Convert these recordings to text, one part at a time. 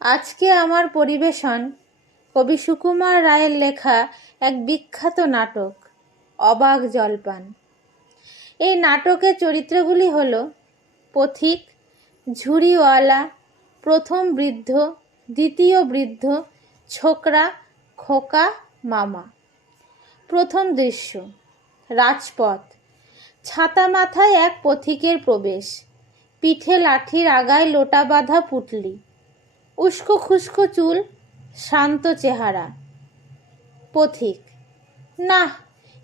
আজকে আমার পরিবেশন কবি সুকুমার রায়ের লেখা এক বিখ্যাত নাটক, অবাক জলপান। এই নাটকের চরিত্রগুলি হল পথিক, ঝুড়িওয়ালা, প্রথম বৃদ্ধ, দ্বিতীয় বৃদ্ধ, ছোকরা, খোকা, মামা। প্রথম দৃশ্য, রাজপথ। ছাতা মাথায় এক পথিকের প্রবেশ, পিঠে লাঠির আগায় লোটা বাঁধা পুটলি। উস্কো খুস্কো চুল, শান্ত চেহারা। পথিক না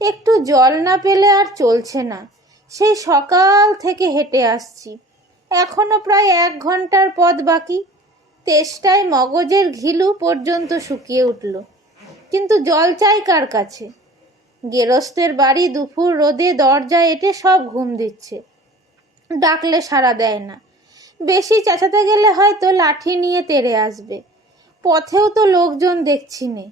একটু জল না পেলে আর চলছে না। সেই সকাল থেকে হেঁটে আসছি। এখনও প্রায় এক ঘণ্টার পথ বাকি। তেষ্টায় মগজের ঘিলু পর্যন্ত শুকিয়ে উঠল। কিন্তু জল চাই কার কাছে? গেরস্তের বাড়ি দুপুর রোদে দরজা এঁটে সব ঘুম দিচ্ছে। ডাকলে সাড়া দেয় না। বেশি চেঁচাতে গেলে হয়তো লাঠি নিয়ে তেড়ে আসবে। পথেও তো লোকজন দেখছি নে।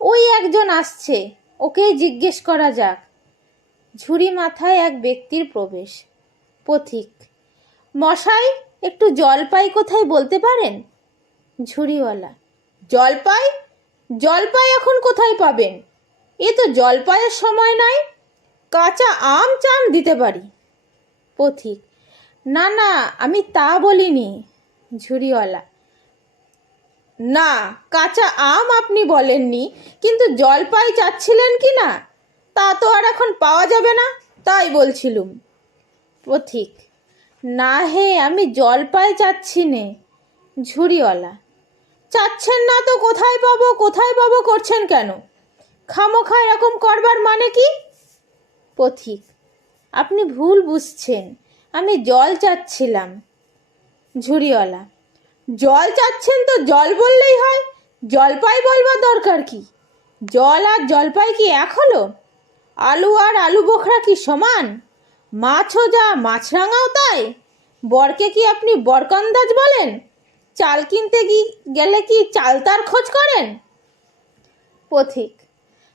ওই একজন আসছে, ওকেই জিজ্ঞেস করা যাক। ঝুড়ি মাথায় এক ব্যক্তির প্রবেশ। পথিক, মশাই, একটু জলপাই কোথায় বলতে পারেন? ঝুড়িওয়ালা, জলপাই? জলপাই এখন কোথায় পাবেন? এ তো জলপাইয়ের সময় নয় কাঁচা আম চান দিতে পারি। পথিক না না, আমি তা বলিনি, ঝুড়িওয়ালা। না, কাঁচা আম আপনি বলেননি, কিন্তু জলপাই চাচ্ছিলেন কি না? তা তো আর এখন পাওয়া যাবে না, তাই বলছিলুম। পথিক, না হে, আমি জলপাই চাচ্ছি নে, ঝুড়িওয়ালা। চাচ্ছেন না তো কোথায় পাবো কোথায় পাবো, করছেন কেন? খামোখা এরকম করবার মানে কি? পথিক, আপনি ভুল বুঝছেন। আমি জল চাচ্ছিলাম। ঝুড়িওয়ালা, জল চাচ্ছেন তো জল বললেই হয়, জলপাই বলবার দরকার কি? জল আর জলপাই কি এক হলো? আলু আর আলু বোখরা কি সমান? মাছও যা মাছরাঙাও তাই? বরকে কি আপনি বরকন্দাজ বলেন? চাল কিনতে কি গেলে কি চালতার খোঁজ করেন? পথিক,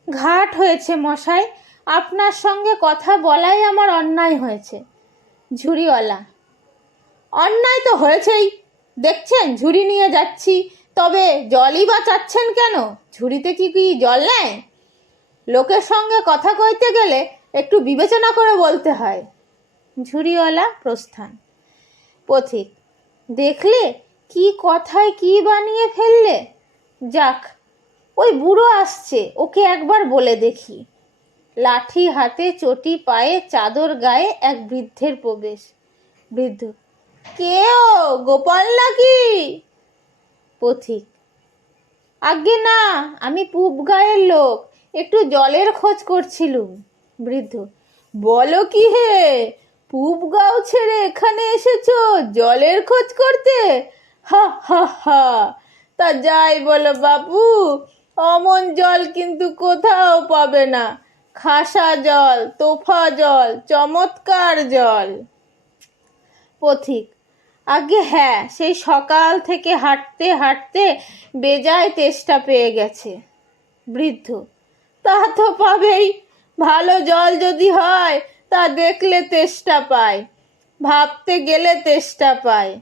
ঘাট হয়েছে মশাই, আপনার সঙ্গে কথা বলাই আমার অন্যায় হয়েছে। ঝুড়িওয়ালা। অন্যায় তো হয়েছেই। দেখছেন, ঝুড়ি নিয়ে যাচ্ছি। তবে জলই বা চাচ্ছেন কেন? ঝুড়িতে কি কি জল নেয়? লোকের সঙ্গে কথা কইতে গেলে একটু বিবেচনা করে বলতে হয়। ঝুড়িওয়ালা প্রস্থান। পথিক, দেখলে? কি কথায় কি বানিয়ে ফেললে? যাক, ওই বুড়ো আসছে, ওকে একবার বলে দেখি। লাঠি হাতে চটি পায়ে চাদর গায়ে এক বৃদ্ধের প্রবেশ। বৃদ্ধ, কে ও? গোপাল নাকি? পথিক আগে না, আমি পুব গায়ের লোক, একটু জলের খোঁজ করছিলুম। বৃদ্ধ, বলো কি হে? পুব গাও ছেড়ে এখানে এসেছ জলের খোঁজ করতে? হা হা হা, তা যাই বলো বাবু অমন জল কিন্তু কোথাও পাবে না। খাসা জল, তোফা জল, চমৎকার জল। পথিক আগে হ্যাঁ সেই সকাল থেকে হাঁটতে হাঁটতে বেজায় তেষ্টা পেয়ে গেছে। বৃদ্ধ, তা তো পাবেই, ভালো জল যদি হয়, তা দেখলে তেষ্টা পায়, ভাবতে গেলে তেষ্টা পায়।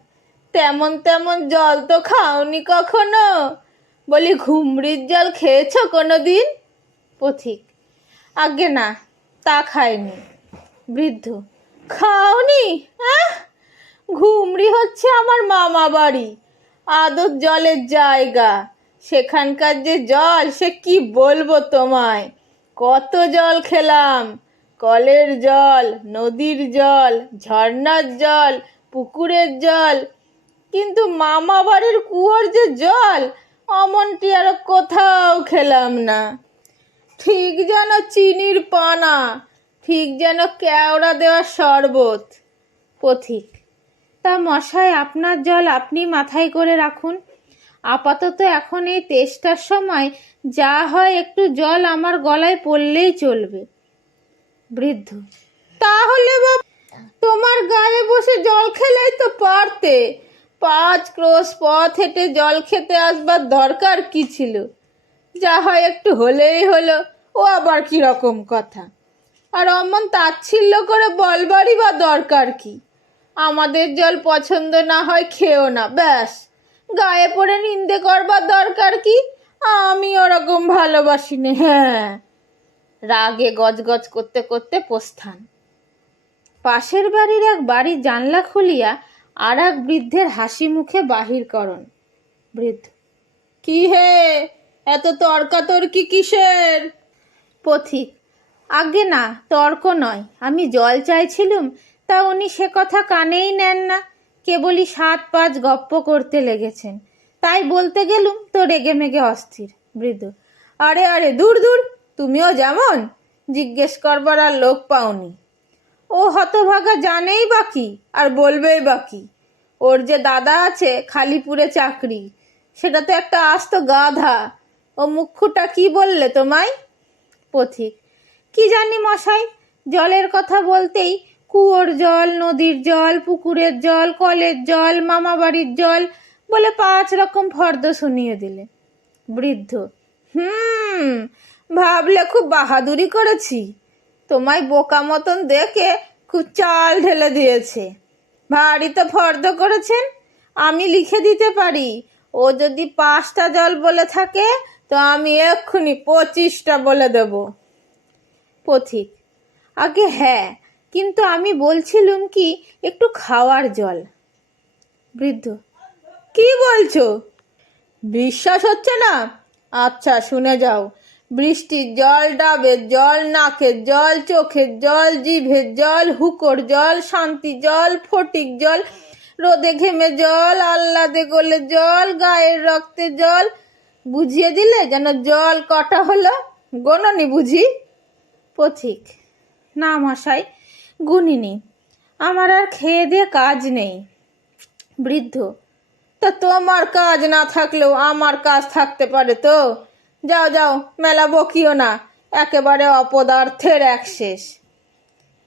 তেমন তেমন জল তো খাওনি কখনো? বলি, ঘুমরির জল খেয়েছো কোনো দিন পথিক আগে না, তা খায়নি বৃদ্ধ, খাওনি? হ্যাঁ ঘুমরি হচ্ছে আমার মামা বাড়ি। আদর জলের জায়গা। সেখানকার যে জল, সে কি বলব তোমায়? কত জল খেলাম। কলের জল, নদীর জল, ঝর্ণার জল, পুকুরের জল। কিন্তু মামা বাড়ির কুয়োর যে জল অমনটি আর কোথাও খেলাম না। ঠিক যেন চিনির পানা, ঠিক যেন কেওড়া দেওয়া শরবত। পথিক, তা মশায় আপনার জল আপনি মাথায় করে রাখুন। আপাতত এখন এই তেষ্টার সময় যা হয় একটু জল আমার গলায় পড়লেই চলবে। বৃদ্ধ, তাহলে বাবা, তোমার গায়ে বসে জল খেলেই তো পারতে। পাঁচ ক্রোশ পথ হেঁটে জল খেতে আসবার দরকার কি ছিল? যা হয় একটু হলেই হলো। ও আবার কি রকম কথা? আর অমন তাচ্ছিল্য করে বলবারই বা দরকার কি? আমাদের জল পছন্দ না হয় খেও না, ব্যাস। গায়ে পড়ে নিন্দে করবার দরকার কি? আমি ওরকম ভালোবাসি নে হ্যাঁ। রাগে গজগজ করতে করতে প্রস্থান। পাশের বাড়ির এক বাড়ির জানলা খুলিয়া আর এক বৃদ্ধের হাসি মুখে বাহির করন বৃদ্ধ, কি হে? এত তর্কাতর্কি কিসের? পথিক, আগে না, তর্ক নয়। আমি জল চাইছিলুম, তা উনি সে কথা কানেই নেন না। কেবলই সাত পাঁচ গপ্প করতে লেগেছেন। তাই বলতে গেলুম, তো রেগে মেগে অস্থির, বৃদ্ধ। আরে আরে, দূর দূর, তুমিও যেমন, জিজ্ঞেস করবার আর লোক পাওনি। ও হতভাগা জানেই বাকি আর বলবেই বাকি ওর যে দাদা আছে, খালিপুরে চাকরি, সেটা তো একটা আস্ত গাধা। ও মুখ্যটা কি বললে তোমায়? পথিক। কি জানি মশাই, জলের কথা বলতেই কুয়োর জল, নদীর জল, পুকুরের জল, কলের জল মামা বাড়ির জল বলে পাঁচ রকম ফর্দ শুনিয়ে দিলে। বৃদ্ধ, হুম, ভাবলে খুব বাহাদুরি করেছি। তোমায় বোকা মতন দেখে খুব চাল ঢেলে দিয়েছে। ভারী তো ফর্দ করেছেন, আমি লিখে দিতে পারি। ও যদি পাঁচটা জল বলে থাকে তো আমি এক্ষুনি পঁচিশটা বলে দেব। পথিক, আগে হ্যাঁ কিন্তু আমি বলছিলুম কি, একটু খাওয়ার জল। বৃদ্ধ, কি বলছো? বিশ্বাস হচ্ছে না? আচ্ছা শুনে যাও। বৃষ্টির জল ডাবের জল, নাকের জল, চোখের জল, জিভের জল, হুকোর জল, শান্তি জল, ফটিক জল, রোদে ঘেমে জল, আহ্লাদে গোলে জল, গায়ের রক্তে জল বুঝিয়ে দিলে যেন জল কটা হলো? গণনি বুঝি। পথিক, না মশাই, গুনিনি, আমার আর খেয়ে দিয়ে কাজ নেই। বৃদ্ধ, তা তোমার কাজ না থাকলেও আমার কাজ থাকতে পারে তো? যাও যাও, মেলা বকিও না, একেবারে অপদার্থের এক শেষ।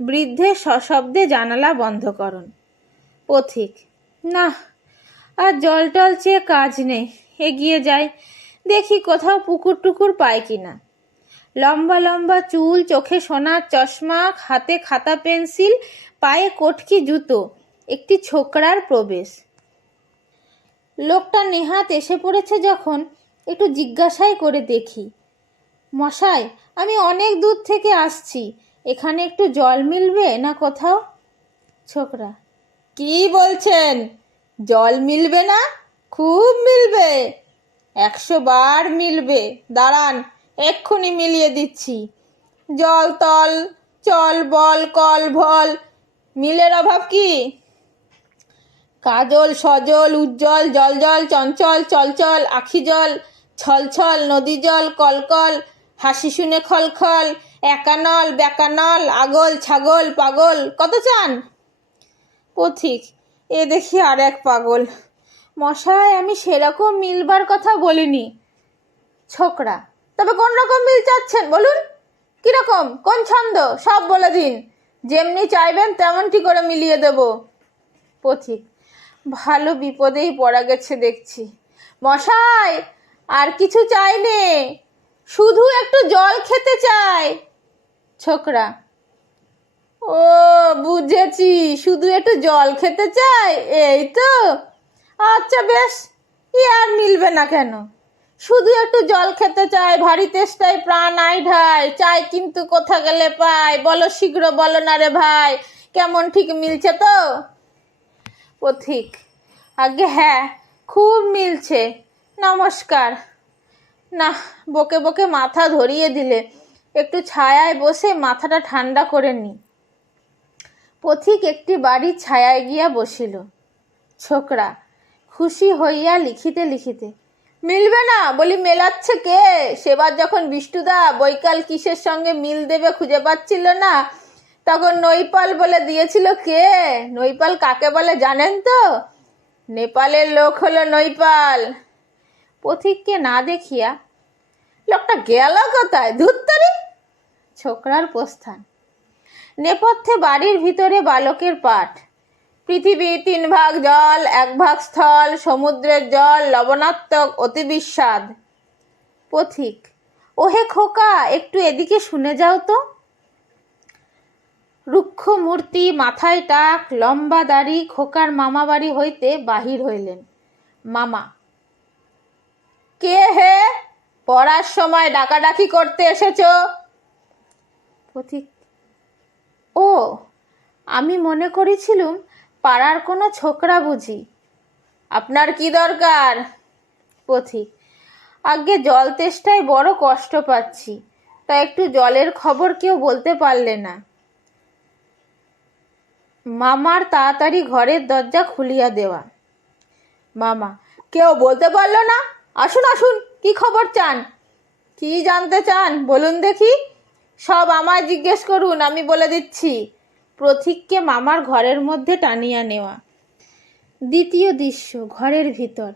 বৃদ্ধে সশব্দে জানালা বন্ধ করুন। পথিক, না, আর জল টল চেয়ে কাজ নেই, এগিয়ে যাই। দেখি কোথাও পুকুর টুকুর পাই কিনা। লম্বা লম্বা চুল, চোখে সোনার চশমা, হাতে খাতা পেন্সিল, পায়ে কটকি জুতো, একটি ছোকরার প্রবেশ। লোকটা নেহাত এসে পড়েছে যখন একটু জিজ্ঞাসাই করে দেখি, মশাই, আমি অনেক দূর থেকে আসছি, এখানে একটু জল মিলবে না কোথাও? ছোকরা, কি বলছেন? জল মিলবে না? খুব মিলবে। একশো বার মিলবে। দাঁড়ান, এক্ষুনি মিলিয়ে দিচ্ছি। জল তল, চল বল, কল ভল, মিলের অভাব কি? কাজল, সজল, উজ্জ্বল জল জল চঞ্চল, চলচল, আখি জল ছলছল নদী জল কলকল হাসি শুনে খলখল একানল বেকানল আগল, ছাগল, পাগল, কত চান? পথিক, এ দেখি আর এক পাগল। মশাই আমি সেরকম মিলবার কথা বলিনি। ছোকরা, তবে কোন রকম মিল চাচ্ছেন বলুন? কীরকম কোন ছন্দ? সব বলে দিন। যেমনি চাইবেন, তেমনটি করে মিলিয়ে দেব। পথিক, ভালো বিপদেই পড়া গেছে দেখছি। মশাই আর কিছু চাই নে। শুধু একটু জল খেতে চাই। ছোকরা, ও, বুঝেছি। শুধু একটু জল খেতে চাই, এই তো। আচ্ছা বেশ। ই আর মিলবে না কেন? শুধু একটু জল খেতে চাই ভারী তেষ্টায় প্রাণ আই ঢাই চাই কিন্তু কোথা গেলে পাই বলো শীঘ্র, বলো না রে ভাই। কেমন ঠিক মিলছে তো? পথিক, আগে হ্যাঁ খুব মিলছে। নমস্কার। না বকে বকে মাথা ধরিয়ে দিলে। একটু ছায়ায় বসে মাথাটা ঠান্ডা করে নি। পথিক একটি বাড়ির ছায়ায় গিয়া বসিল। ছোকরা খুশি হইয়া লিখিতে লিখিতে, মিলবে না, বলি মেলাচ্ছে কে? সেবার যখন বিষ্টুদা বৈকাল কিসের সঙ্গে মিল দেবে খুঁজে পাচ্ছিল না, তখন নৈপাল বলে দিয়েছিল কে? নৈপাল কাকে বলে জানেন তো? নেপালের লোক হলো নৈপাল। পথিককে না দেখিয়া, লোকটা গেল কোথায়? ধুত্তরি? ছোকরার প্রস্থান। নেপথ্যে বাড়ির ভিতরে বালকের পাঠ। পৃথিবী তিন ভাগ জল, এক ভাগ স্থল, সমুদ্রের জল, লবণাত্মক অতি বিস্বাদ পথিক, ওহে খোকা, একটু এদিকে শুনে যাও তো। রুক্ষ মূর্তি, মাথায় টাক, লম্বা দাড়ি, খোকার মামা বাড়ি হইতে বাহির হইলেন। মামা, কে হে? পড়ার সময় ডাকাডাকি করতে এসেছ? পথিক, ও, আমি মনে করেছিলুম পাড়ার কোনো ছোকরা বুঝি? আপনার কি দরকার? পথিক আগে জল তেষ্টায় বড় কষ্ট পাচ্ছি, তা একটু জলের খবর কেউ বলতে পারলে না। মামার তাড়াতাড়ি ঘরের দরজা খুলিয়া দেওয়া। মামা, কেউ বলতে পারল না? আসুন আসুন, কি খবর চান? কি জানতে চান? বলুন দেখি। সব আমায় জিজ্ঞেস করুন, আমি বলে দিচ্ছি। প্রথিককে মামার ঘরের মধ্যে টানিয়া নেওয়া। দ্বিতীয় দৃশ্য, ঘরের ভিতর।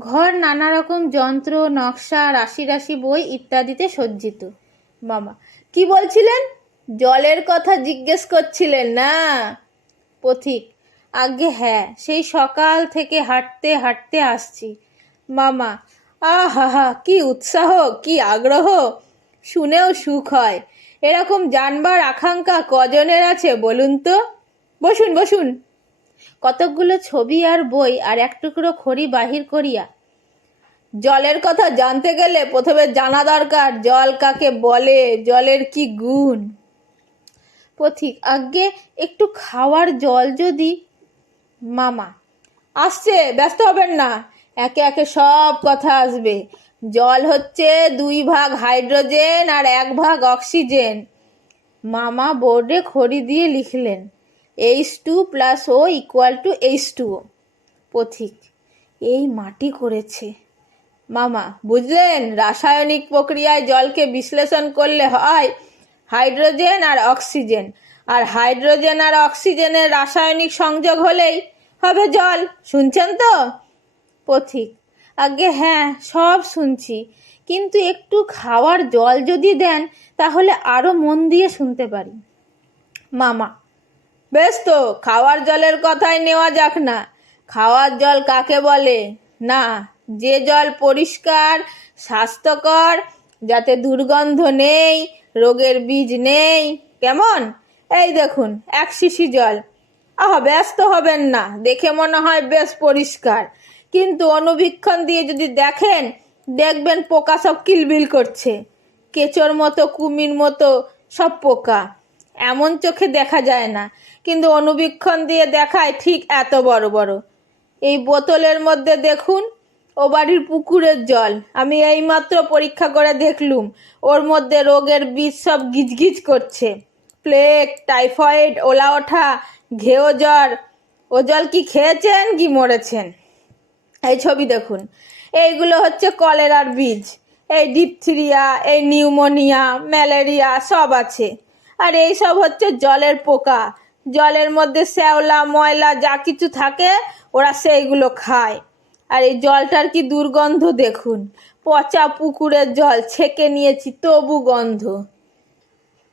ঘর নানা রকম যন্ত্র, নকশা, রাশি রাশি বই ইত্যাদিতে সজ্জিত। মামা, কি বলছিলেন? জলের কথা জিজ্ঞেস করছিলেন না? পথিক আগে হ্যাঁ সেই সকাল থেকে হাঁটতে হাঁটতে আসছি। মামা, আহা কি উৎসাহ, কি আগ্রহ। শুনেও সুখ হয়। এরকম জানবার আকাঙ্ক্ষা কজনের আছে বলুন তো? বসুন বসুন। কতকগুলো ছবি আর বই আর এক টুকরো খড়ি বাহির করিয়া। জলের কথা জানতে গেলে প্রথমে জানা দরকার, জল কাকে বলে, জলের কি গুণ? পথিক আগে একটু খাওয়ার জল যদি মামা। আসছে, ব্যস্ত হবেন না। একে একে সব কথা আসবে। জল হচ্ছে দুই ভাগ হাইড্রোজেন আর এক ভাগ অক্সিজেন। মামা বোর্ডে খড়ি দিয়ে লিখলেন H two plus O equal to H two O পথিক, এই মাটি করেছে। মামা, বুঝলেন, রাসায়নিক প্রক্রিয়ায় জলকে বিশ্লেষণ করলে হয় হাইড্রোজেন আর অক্সিজেন, আর হাইড্রোজেন আর অক্সিজেনের রাসায়নিক সংযোগ হলেই হবে জল, শুনছেন তো? পথিক আগে হ্যাঁ সব শুনছি। কিন্তু একটু খাওয়ার জল যদি দেন, তাহলে আরও মন দিয়ে শুনতে পারি। মামা, বেশ তো, খাওয়ার জলের কথাই নেওয়া যাক না। খাওয়ার জল কাকে বলে? না, যে জল পরিষ্কার, স্বাস্থ্যকর, যাতে দুর্গন্ধ নেই, রোগের বীজ নেই। কেমন? এই দেখুন, এক শিশি জল। আহ, ব্যস্ত হবেন না, দেখে মনে হয় বেশ পরিষ্কার। কিন্তু অনুবীক্ষণ দিয়ে যদি দেখেন, দেখবেন পোকা সব কিলবিল করছে। কেচোর মতো, কুমির মতো সব পোকা। এমন চোখে দেখা যায় না। কিন্তু অনুবীক্ষণ দিয়ে দেখায় ঠিক এত বড় বড়। এই বোতলের মধ্যে দেখুন, ও বাড়ির পুকুরের জল। আমি এইমাত্র পরীক্ষা করে দেখলুম, ওর মধ্যে রোগের বীজ সব গিজগিজ করছে। প্লেগ, টাইফয়েড, ওলা ওঠা, ঘেও জ্বর। ও জল কি খেয়েছেন কি মরেছেন? এই ছবি দেখুন। এইগুলো হচ্ছে কলেরার বীজ। এই ডিপথিরিয়া, এই নিউমোনিয়া, ম্যালেরিয়া সব আছে। আর এই সব হচ্ছে জলের পোকা। জলের মধ্যে শ্যাওলা, ময়লা যা কিছু থাকে, ওরা সেইগুলো খায়। আর এই জলটার কি দুর্গন্ধ দেখুন। পচা পুকুরের জল ছেঁকে নিয়েছি, তবু গন্ধ।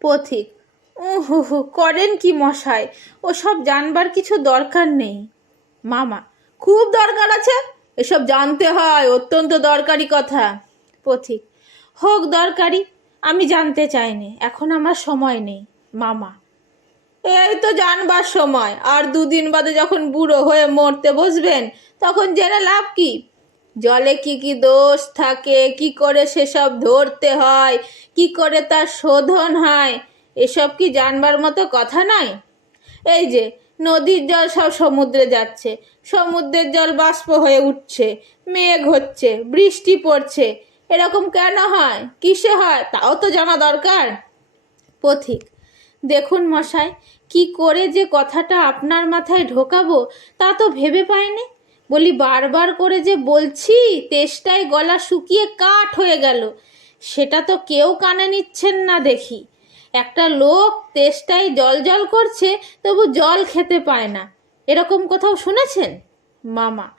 পথিক, উহু হু, করেন কি মশাই? ও সব জানবার কিছু দরকার নেই। মামা, খুব দরকার আছে? এসব জানতে হয়, অত্যন্ত দরকারি কথা। পথিক, হোক দরকারি, আমি জানতে চাইনি, এখন আমার সময় নেই, মামা। এই তো জানবার সময়, আর দুদিন বাদে যখন বুড়ো হয়ে মরতে বসবেন, তখন জেনে লাভ কি? জলে কি কি দোষ থাকে, কি করে সেসব ধরতে হয়, কি করে তার শোধন হয়, এসব কি জানবার মতো কথা নয়? এই যে নদীর জল সব সমুদ্রে যাচ্ছে। সমুদ্রের জল বাষ্প হয়ে উঠছে, মেঘ হচ্ছে, বৃষ্টি পড়ছে। এরকম কেন হয়? কিসে হয়? তাও তো জানা দরকার। পথিক, দেখুন মশাই, কি করে যে কথাটা আপনার মাথায় ঢোকাবো তা তো ভেবে পাইনি। বলি, বারবার করে যে বলছি, তেষ্টায় গলা শুকিয়ে কাঠ হয়ে গেল। সেটা তো কেউ কানে নিচ্ছেন না দেখি। একটা লোক তেষ্টায় জল জল করছে, তবু জল খেতে পায় না। এরকম কোথাও শুনেছেন? মামা।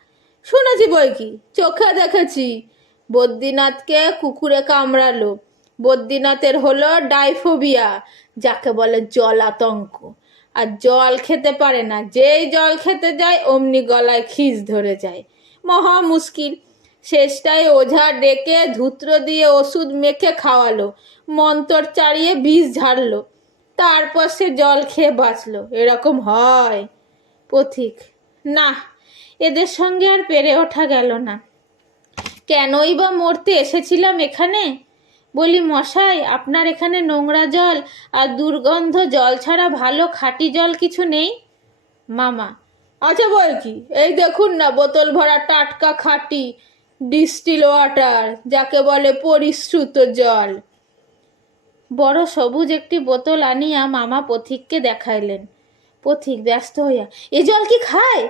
শুনেছি বই কি? চোখে দেখেছি। বদ্রীনাথকে কুকুরে কামড়ালো। বদ্রীনাথের হলো ডাইফোবিয়া, যাকে বলে জল আতঙ্ক আর জল খেতে পারে না। যেই জল খেতে যায়, অমনি গলায় খিস ধরে যায়। মহা মুশকিল। শেষটায় ওঝা ডেকে ধুত্র দিয়ে ওষুধ মেখে খাওয়ালো। মন্তর চাড়িয়ে বিষ ঝাড়লো। তারপর সে জল খেয়ে বাঁচলো। এরকম হয়, পথিক। না, এদের সঙ্গে আর পেরে ওঠা গেল না। কেনই বা মরতে এসেছিলাম এখানে? বলি, মশাই, আপনার এখানে নোংরা জল আর দুর্গন্ধ জল ছাড়া ভালো খাঁটি জল কিছু নেই? মামা আচ্ছা বল কি? এই দেখুন না, বোতল ভরা টাটকা খাঁটি। ডিস্টিল ওয়াটার, যাকে বলে পরিশ্রুত জল। বড় সবুজ একটি বোতল আনিয়া মামা পথিককে দেখাইলেন। পথিক ব্যস্ত হইয়া, এ জল কি খায়?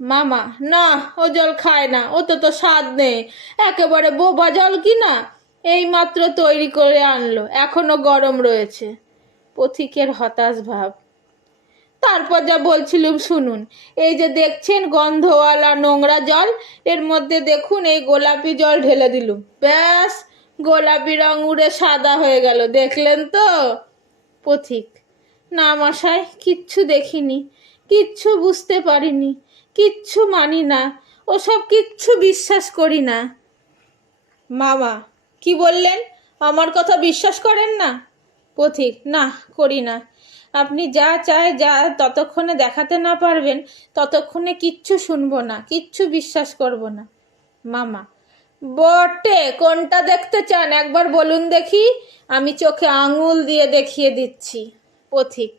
মামা, না, ও জল খায় না, ও তো তো স্বাদ নেই, একেবারে বোবা জল কি না? এই মাত্র তৈরি করে আনলো, এখনও গরম রয়েছে। পথিকের হতাশ ভাব। তারপর যা বলছিলুম শুনুন। এই যে দেখছেন গন্ধওয়ালা নোংরা জল, এর মধ্যে দেখুন এই গোলাপি জল ঢেলে দিলুম। ব্যাস, গোলাপি রং উড়ে সাদা হয়ে গেল, দেখলেন তো? পথিক, না মশাই, কিচ্ছু দেখিনি, কিচ্ছু বুঝতে পারিনি, কিচ্ছু মানি না, ওসব কিচ্ছু বিশ্বাস করি না। মামা, কি বললেন? আমার কথা বিশ্বাস করেন না? পথিক, না, করি না। আপনি যা চায় যা ততক্ষণে দেখাতে না পারবেন, ততক্ষণে কিচ্ছু শুনব না, কিচ্ছু বিশ্বাস করব না। মামা, বটে, কোনটা দেখতে চান? একবার বলুন দেখি। আমি চোখে আঙুল দিয়ে দেখিয়ে দিচ্ছি। পথিক,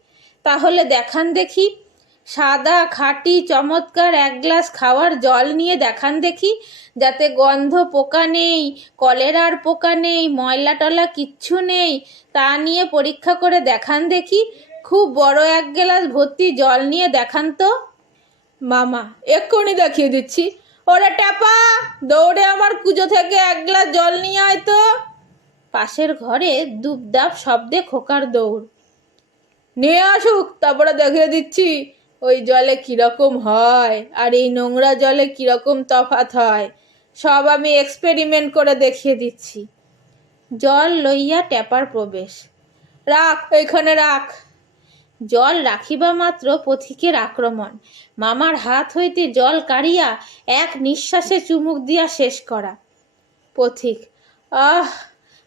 তাহলে দেখান দেখি। সাদা, খাঁটি, চমৎকার, এক গ্লাস খাওয়ার জল নিয়ে দেখান দেখি। যাতে গন্ধ পোকা নেই, কলেরার পোকা নেই, ময়লা টলা কিচ্ছু নেই, তা নিয়ে পরীক্ষা করে দেখান দেখি। খুব বড় এক গ্লাস ভর্তি জল নিয়ে দেখান তো। মামা, এক্ষুনি দেখিয়ে দিচ্ছি। ওরে ট্যাপা, দৌড়ে আমার কুজো থেকে এক গ্লাস জল নিয়ে আয় তো। পাশের ঘরে দুপদাপ শব্দে খোকার দৌড়। নিয়ে আসুক, তারপরে দেখিয়ে দিচ্ছি, ওই জলে কীরকম হয় আর এই নোংরা জলে কীরকম তফাত হয়। সব আমি এক্সপেরিমেন্ট করে দেখিয়ে দিচ্ছি। জল লইয়া ট্যাপার প্রবেশ। রাখ এইখানে রাখ। জল রাখিবা মাত্র পথিকের আক্রমণ। মামার হাত হইতে জল কাড়িয়া এক নিঃশ্বাসে চুমুক দিয়া শেষ করা। পথিক, আহ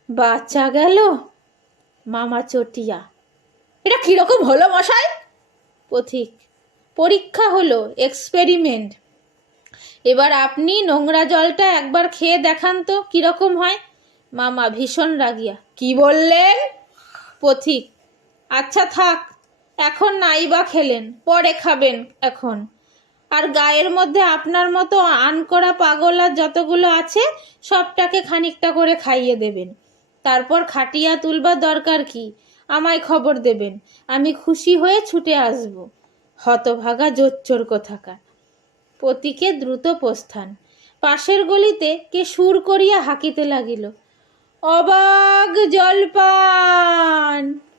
বাচ্চা গেল? মামা চটিয়া, এটা কীরকম হলো মশাই? পথিক, পরীক্ষা হলো এক্সপেরিমেন্ট এবার আপনি নোংরা জলটা একবার খেয়ে দেখান তো কীরকম হয়। মামা ভীষণ রাগিয়া, কি বললেন? পথিক আচ্ছা থাক এখন নাই বা খেলেন, পরে খাবেন এখন। আর গায়ের মধ্যে আপনার মতো আন করা পাগল আর যতগুলো আছে, সবটাকে খানিকটা করে খাইয়ে দেবেন। তারপর খাটিয়া তুলবার দরকার কি? আমায় খবর দেবেন, আমি খুশি হয়ে ছুটে আসব। হতভাগা জোচ্চোর কোথাকার। পতিকে দ্রুত প্রস্থান। পাশের গলিতে কে সুর করিয়া হাঁকিতে লাগিল, অবাক জলপান!